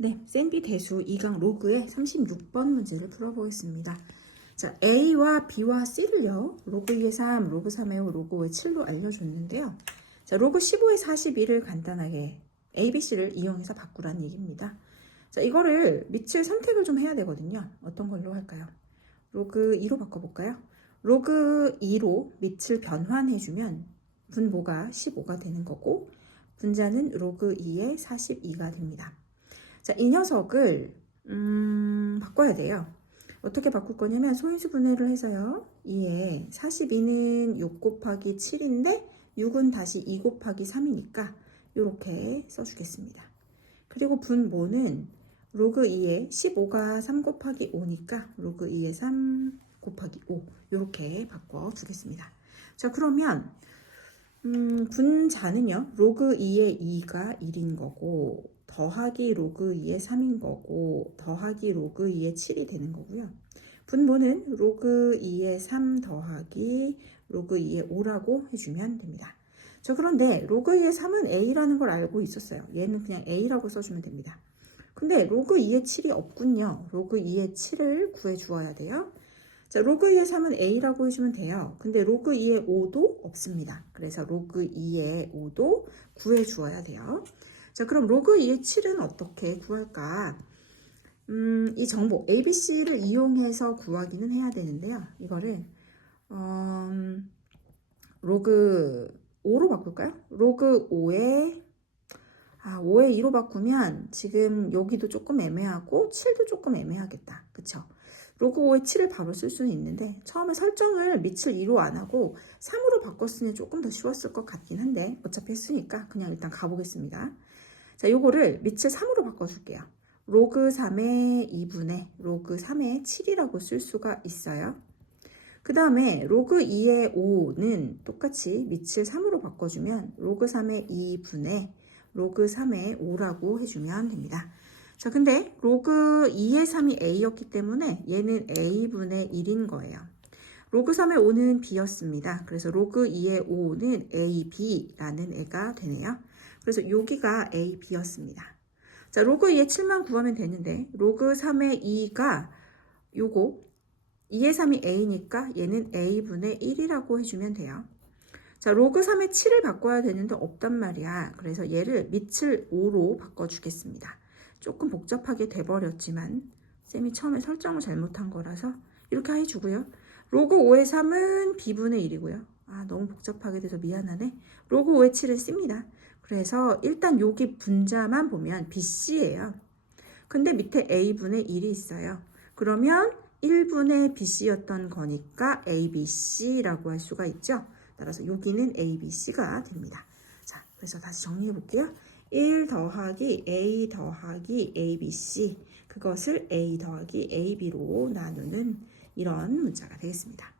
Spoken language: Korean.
네, 센비 대수 2강 로그의 36번 문제를 풀어보겠습니다. 자, A와 B와 C를요, 로그 2의 3, 로그 3의 5, 로그 5의 7로 알려줬는데요. 자, 로그 15의 41을 간단하게 A, B, C를 이용해서 바꾸라는 얘기입니다. 자, 이거를 밑을 선택을 좀 해야 되거든요. 어떤 걸로 할까요? 로그 2로 바꿔볼까요? 로그 2로 밑을 변환해주면 분모가 15가 되는 거고, 분자는 로그 2의 42가 됩니다. 자, 이 녀석을 음, 바꿔야 돼요. 어떻게 바꿀 거냐면 소인수 분해를 해서요. 2에 42는 6 곱하기 7인데 6은 다시 2 곱하기 3이니까 이렇게 써주겠습니다. 그리고 분모는 로그 2에 15가 3 곱하기 5니까 로그 2에 3 곱하기 5 이렇게 바꿔주겠습니다. 자 그러면 음, 분자는요. 로그 2의 2가 1인 거고 더하기 로그 2의 3인 거고 더하기 로그 2의 7이 되는 거고요. 분모는 로그 2의 3 더하기 로그 2의 5라고 해주면 됩니다. 저 그런데 로그 2의 3은 A라는 걸 알고 있었어요. 얘는 그냥 A라고 써주면 됩니다. 근데 로그 2의 7이 없군요. 로그 2의 7을 구해 주어야 돼요. 자, 로그 2의 3은 A라고 해주면 돼요. 근데 로그 2의 5도 없습니다. 그래서 로그 2의 5도 구해 주어야 돼요. 자, 그럼 로그 2의 7은 어떻게 구할까? 음, 이 정보 ABC를 이용해서 구하기는 해야 되는데요. 이거를 음, 로그 5로 바꿀까요? 로그 5에 아, 5에 2로 바꾸면 지금 여기도 조금 애매하고 7도 조금 애매하겠다. 그쵸? 로그 5에 7을 바로 쓸 수는 있는데 처음에 설정을 밑을 2로 안 하고 3으로 바꿨으면 조금 더 쉬웠을 것 같긴 한데 어차피 했으니까 그냥 일단 가보겠습니다. 자, 요거를 밑을 3으로 바꿔줄게요. 로그 3의 2분의 로그 3의 7이라고 쓸 수가 있어요. 그 다음에 로그 2의 5는 똑같이 밑을 3으로 바꿔주면 로그 3의 2분의 로그 3의 5라고 해주면 됩니다. 자, 근데 로그 2의 3이 A였기 때문에 얘는 A분의 1인 거예요. 로그 3의 5는 B였습니다. 그래서 로그 2의 5는 AB라는 애가 되네요. 그래서 여기가 A, B였습니다. 자, 로그 2의 7만 구하면 되는데 로그 3의 2가 요거 2의 3이 A니까 얘는 A분의 1이라고 해주면 돼요. 자, 로그 3의 7을 바꿔야 되는데 없단 말이야. 그래서 얘를 밑을 5로 바꿔주겠습니다. 조금 복잡하게 돼버렸지만 쌤이 처음에 설정을 잘못한 거라서 이렇게 해주고요. 로그 5의 3은 B분의 1이고요. 아, 너무 복잡하게 돼서 미안하네. 로그 5의 7은 C입니다. 그래서 일단 여기 분자만 보면 BC예요. 근데 밑에 A분의 1이 있어요. 그러면 1분의 BC였던 거니까 ABC라고 할 수가 있죠. 따라서 여기는 ABC가 됩니다. 자, 그래서 다시 정리해 볼게요. 1 더하기 A 더하기 ABC 그것을 A 더하기 AB로 나누는 이런 문자가 되겠습니다.